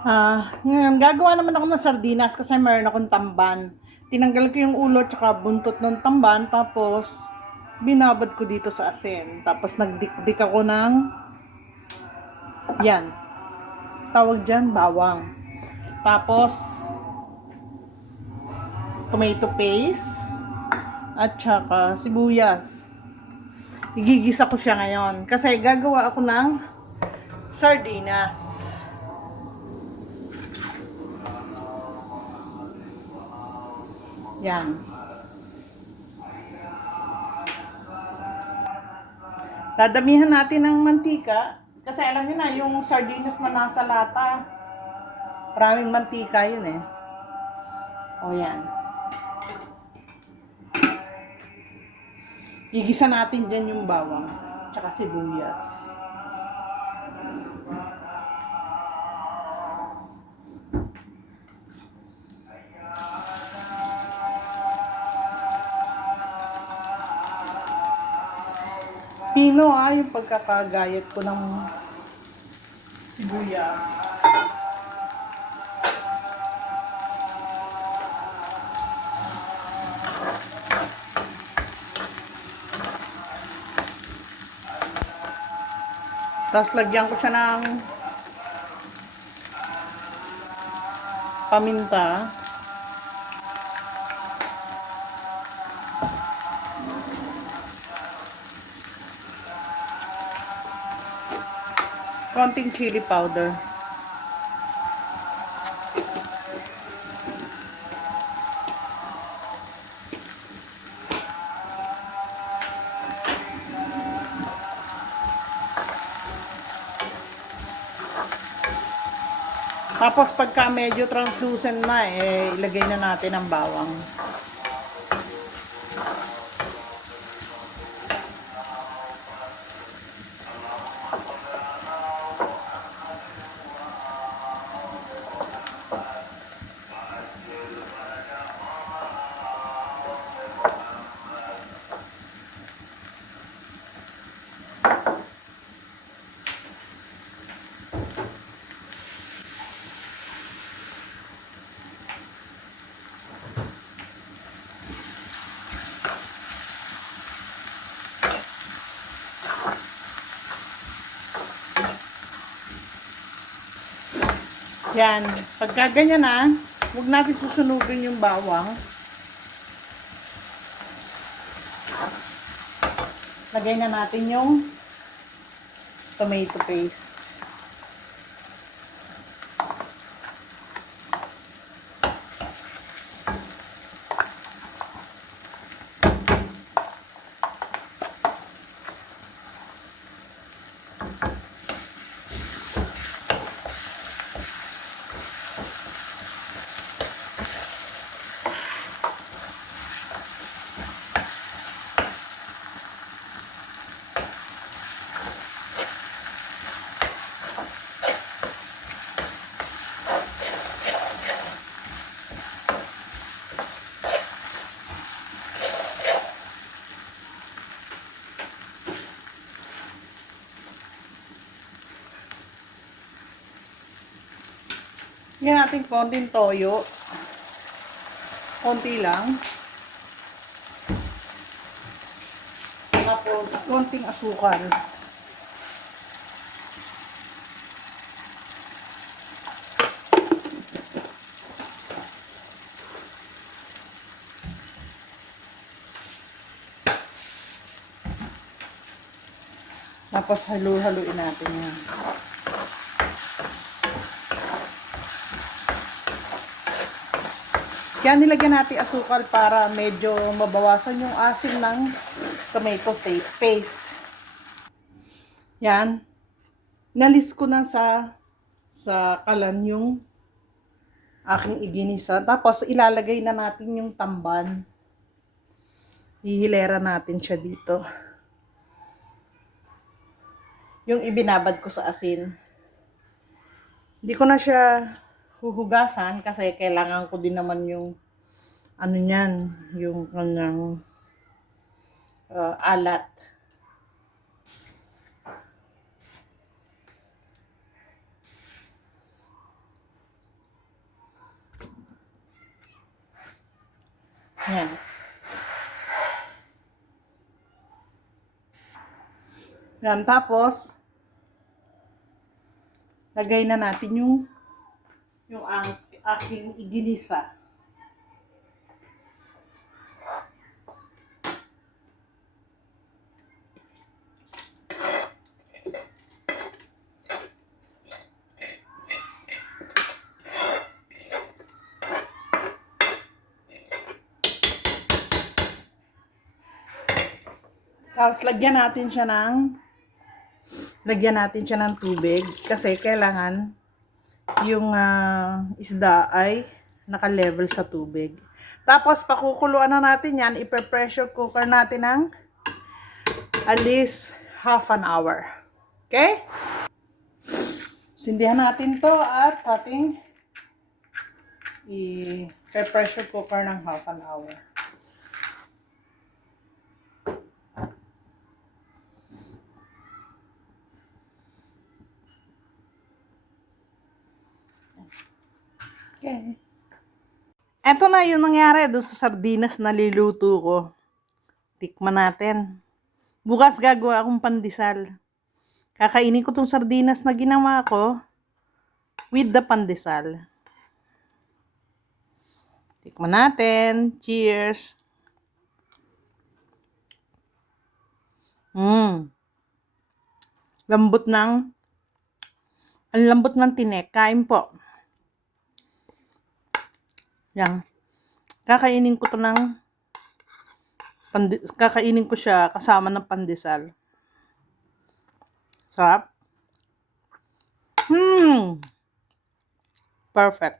Ngayon, gagawa naman ako ng sardinas kasi meron akong tamban. Tinanggal ko yung ulo tsaka buntot ng tamban, tapos binabad ko dito sa asin. Tapos nagdikdik ako ng, yan, tawag dyan, bawang. Tapos, tomato paste, at tsaka sibuyas. Igigisa ko siya ngayon kasi gagawa ako ng sardinas. Yan. Dadamihan natin ng mantika kasi alam niyo na yung sardinas na nasa lata. Maraming mantika yun eh. O yan. Igisa natin dyan yung bawang tsaka sibuyas. Pino yung pagkakagayat ko ng sibuyas. Tapos lagyan ko siya ng paminta. Konting chili powder. Tapos pagka medyo translucent na ilagay na natin ang bawang. Yan. Pagka ganyan na, huwag natin susunugin yung bawang. Lagay na natin yung tomato paste. Lagyan natin konting toyo. Konti lang. Tapos, konting asukal. Tapos, halu-haluin natin yan. Kaya nilagyan natin asukal para medyo mabawasan yung asim ng tomato paste. Yan. Nalis ko na sa kalan yung aking iginisa. Tapos ilalagay na natin yung tamban. Hihilera natin siya dito. Yung ibinabad ko sa asin. Hindi ko na siya huhugasan kasi kailangan ko din naman yung ano niyan, yung kanyang alat. Yan. Yan, tapos, lagay na natin yung aking iginisa. Tapos, lagyan natin siya ng tubig kasi kailangan yung isda ay naka-level sa tubig. Tapos, pakukuluan na natin yan. Ipe-pressure cooker natin ng at least half an hour. Okay? Sindihan natin to at ating i-pressure cooker ng half an hour. Okay. Eto na yung nangyari doon sa sardinas na niluto ko. Tikman natin. Bukas gagawa akong pandesal. Kakainin ko tong sardinas na ginawa ko with the pandesal. Tikman natin. Cheers. Ang lambot ng tinek. Kain po. Yan. Kakainin ko siya kasama ng pandesal. Sarap. Perfect.